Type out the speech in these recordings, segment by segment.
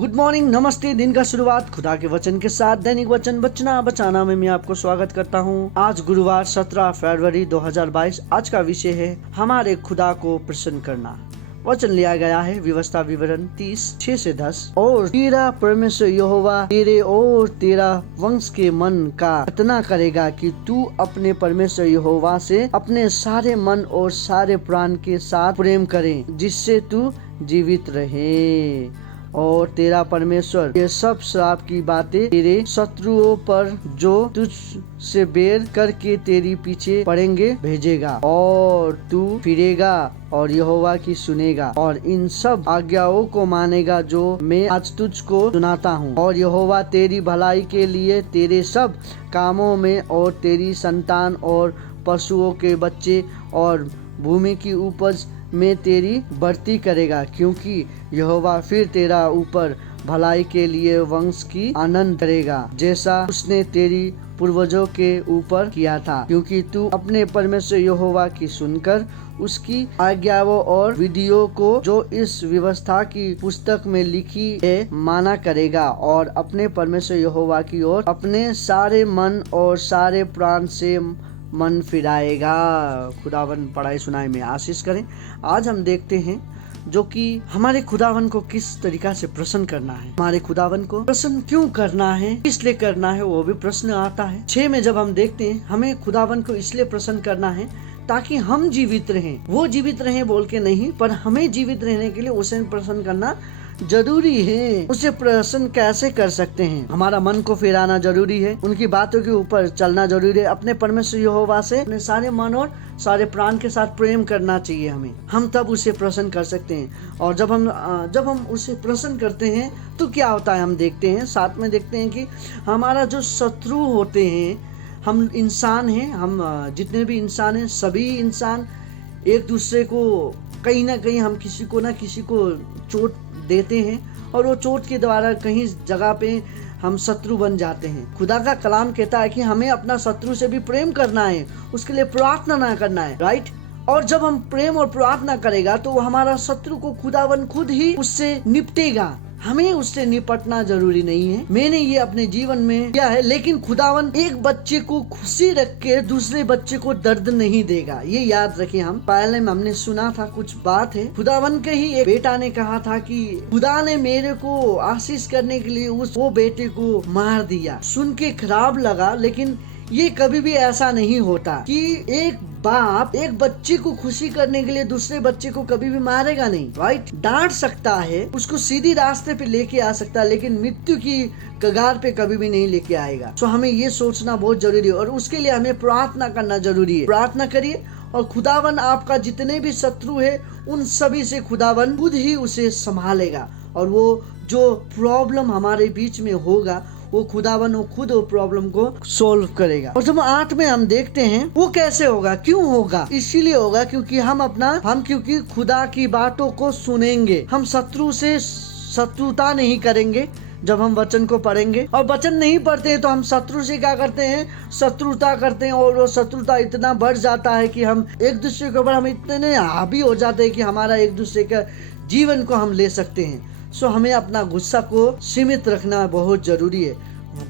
Good morning, नमस्ते। दिन का शुरुआत खुदा के वचन के साथ दैनिक वचन बचना बचाना में मैं आपको स्वागत करता हूँ। आज गुरुवार 17 फरवरी 2022। आज का विषय है हमारे खुदा को प्रसन्न करना। वचन लिया गया है व्यवस्था विवरण 30:6-10। और तेरा परमेश्वर यहोवा तेरे और तेरा वंश के मन का इतना करेगा कि तू अपने परमेश्वर यहोवा से अपने सारे मन और सारे प्राण के साथ प्रेम करे, जिससे तू जीवित रहे। और तेरा परमेश्वर ये सब श्राप की बातें तेरे शत्रुओं पर जो तुझ से बैर करके तेरी पीछे पड़ेंगे भेजेगा, और तू फिरेगा और यहोवा की सुनेगा और इन सब आज्ञाओं को मानेगा जो मैं आज तुझको सुनाता हूँ। और यहोवा तेरी भलाई के लिए तेरे सब कामों में और तेरी संतान और पशुओं के बच्चे और भूमि की उपज में तेरी बढ़ती करेगा, क्योंकि यहोवा फिर तेरा ऊपर भलाई के लिए वंश की आनंद करेगा, जैसा उसने तेरी पूर्वजों के ऊपर किया था, क्योंकि तू अपने परमेश्वर यहोवा की सुनकर उसकी आज्ञाओं और विधियों को जो इस व्यवस्था की पुस्तक में लिखी है माना करेगा, और अपने परमेश्वर यहोवा की ओर अपने सारे मन और सारे प्राण से मन फिराएगा। खुदावन पढ़ाई सुनाई में आशीष करें। आज हम देखते हैं जो कि हमारे खुदावन को किस तरीका से प्रसन्न करना है। हमारे खुदावन को प्रसन्न क्यों करना है, इसलिए करना है, वो भी प्रश्न आता है। 6 में जब हम देखते हैं हमें खुदावन को इसलिए प्रसन्न करना है ताकि हम जीवित रहें। वो जीवित रहें बोल के नहीं, पर हमें जीवित रहने के लिए उसे प्रसन्न करना जरूरी है। उसे प्रसन्न कैसे कर सकते हैं? हमारा मन को फिराना जरूरी है, उनकी बातों के ऊपर चलना जरूरी है, अपने परमेश्वर यहोवा से अपने सारे मन और सारे प्राण के साथ प्रेम करना चाहिए हमें। हम तब उसे प्रसन्न कर सकते हैं। और जब हम उसे प्रसन्न करते हैं तो क्या होता है हम देखते हैं, साथ में देखते हैं कि हमारा जो शत्रु होते हैं, हम इंसान हैं, हम जितने भी इंसान हैं, सभी इंसान एक दूसरे को कहीं ना कहीं हम किसी को चोट देते हैं, और वो चोट के द्वारा कहीं जगह पे हम शत्रु बन जाते हैं। खुदा का कलाम कहता है कि हमें अपना शत्रु से भी प्रेम करना है, उसके लिए प्रार्थना ना करना है, राइट। और जब हम प्रेम और प्रार्थना करेगा तो हमारा शत्रु को खुदावन खुद ही उससे निपटेगा। हमें उससे निपटना जरूरी नहीं है। मैंने ये अपने जीवन में किया है, लेकिन खुदावन एक बच्चे को खुशी रख के दूसरे बच्चे को दर्द नहीं देगा। ये याद रखें। हम पहले में हमने सुना था कुछ बात है, खुदावन के ही एक बेटा ने कहा था कि खुदा ने मेरे को आशीष करने के लिए वो बेटे को मार दिया। सुन के खराब लगा, लेकिन ये कभी भी ऐसा नहीं होता कि एक बाप एक बच्चे को खुशी करने के लिए दूसरे बच्चे को कभी भी मारेगा नहीं, राइट। डांट सकता है, उसको सीधी रास्ते पे लेके आ सकता है, लेकिन मृत्यु की कगार पे कभी भी नहीं लेके आएगा। तो हमें ये सोचना बहुत जरूरी है, और उसके लिए हमें प्रार्थना करना जरूरी है। प्रार्थना करिए, और खुदावन आपका जितने भी शत्रु है उन सभी से खुदावन खुद ही उसे संभालेगा, और वो जो प्रॉब्लम हमारे बीच में होगा वो खुदावन वो खुद वो प्रॉब्लम को सोल्व करेगा। और जब 8 में हम देखते हैं वो कैसे होगा, क्यों होगा? इसीलिए होगा क्योंकि क्योंकि खुदा की बातों को सुनेंगे। हम शत्रु से शत्रुता नहीं करेंगे जब हम वचन को पढ़ेंगे, और वचन नहीं पढ़ते हैं तो हम शत्रु से क्या करते हैं, शत्रुता करते हैं। और वो शत्रुता इतना बढ़ जाता है कि हम एक दूसरे के ऊपर हम इतने हावी हो जाते हैं कि हमारा एक दूसरे का जीवन को हम ले सकते हैं। सो हमें अपना गुस्सा को सीमित रखना बहुत जरूरी है।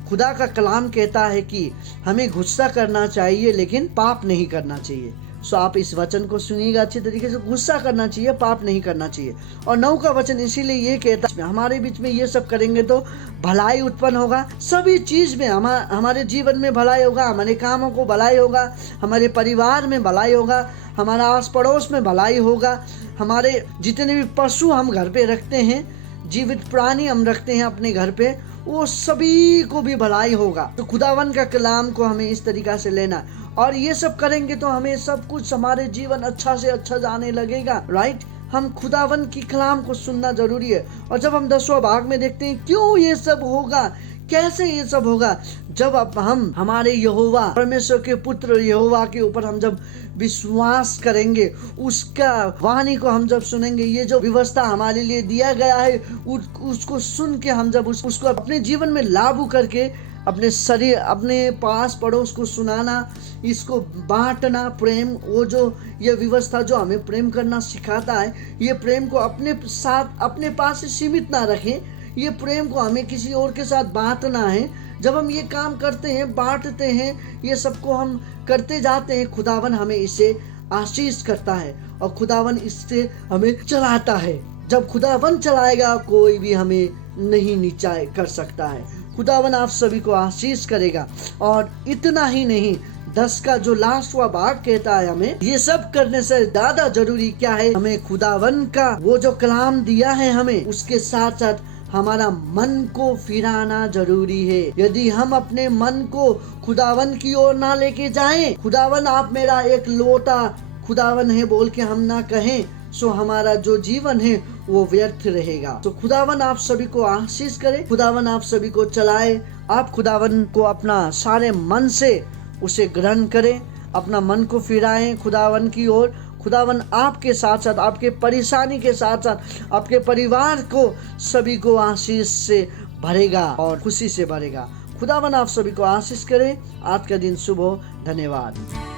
खुदा का कलाम कहता है कि हमें गुस्सा करना चाहिए लेकिन पाप नहीं करना चाहिए। सो आप इस वचन को सुनिएगा अच्छी तरीके से। गुस्सा करना चाहिए, पाप नहीं करना चाहिए। और 9 का वचन इसीलिए ये कहता है हमारे बीच में ये सब करेंगे तो भलाई उत्पन्न होगा। सभी चीज में हमारे जीवन में भलाई होगा, हमारे कामों को भलाई होगा, हमारे परिवार में भलाई होगा, हमारा आस पड़ोस में भलाई होगा, हमारे जितने भी पशु हम घर पे रखते हैं, जीवित प्राणी हम रखते हैं अपने घर पे, वो सभी को भी भलाई होगा। तो खुदावन का कलाम को हमें इस तरीका से लेना, और ये सब करेंगे तो हमें सब कुछ हमारे जीवन अच्छा से अच्छा जाने लगेगा, राइट। हम खुदावन की कलाम को सुनना जरूरी है। और जब हम 10वां भाग में देखते हैं क्यों ये सब होगा, कैसे ये सब होगा, जब हम हमारे यहोवा परमेश्वर के पुत्र यहोवा के ऊपर हम जब विश्वास करेंगे, उसका वाणी को हम जब सुनेंगे, ये जो व्यवस्था हमारे लिए दिया गया है उसको सुन के हम जब उसको अपने जीवन में लागू करके अपने शरीर अपने पास पड़ोस को सुनाना, इसको बांटना, प्रेम, वो जो ये व्यवस्था जो हमें प्रेम करना सिखाता है, ये प्रेम को अपने साथ अपने पास से सीमित ना रखें, ये प्रेम को हमें किसी और के साथ बांटना है। जब हम ये काम करते हैं, बांटते हैं, ये सबको हम करते जाते हैं, खुदावन हमें इसे आशीष करता है और खुदावन इससे हमें चलाता है। जब खुदावन चलाएगा कोई भी हमें नहीं नीचा कर सकता है। खुदावन आप सभी को आशीष करेगा। और इतना ही नहीं, 10 का जो लास्टवा भाग कहता है हमें ये सब करने से ज्यादा जरूरी क्या है, हमें खुदावन का वो जो कलाम दिया है हमें उसके साथ साथ हमारा मन को फिराना जरूरी है। यदि हम अपने मन को खुदावन की ओर ना लेके जाएं, खुदावन आप मेरा एक लोटा खुदावन है बोल के हम ना कहें, सो हमारा जो जीवन है वो व्यर्थ रहेगा। तो खुदावन आप सभी को आशीष करे, खुदावन आप सभी को चलाए। आप खुदावन को अपना सारे मन से उसे ग्रहण करें, अपना मन को फिराएं खुदावन की ओर। खुदावन आपके साथ साथ, आपके परेशानी के साथ साथ आपके परिवार को सभी को आशीष से भरेगा और खुशी से भरेगा। खुदावन आप सभी को आशीष करे। आज का दिन शुभ हो। धन्यवाद।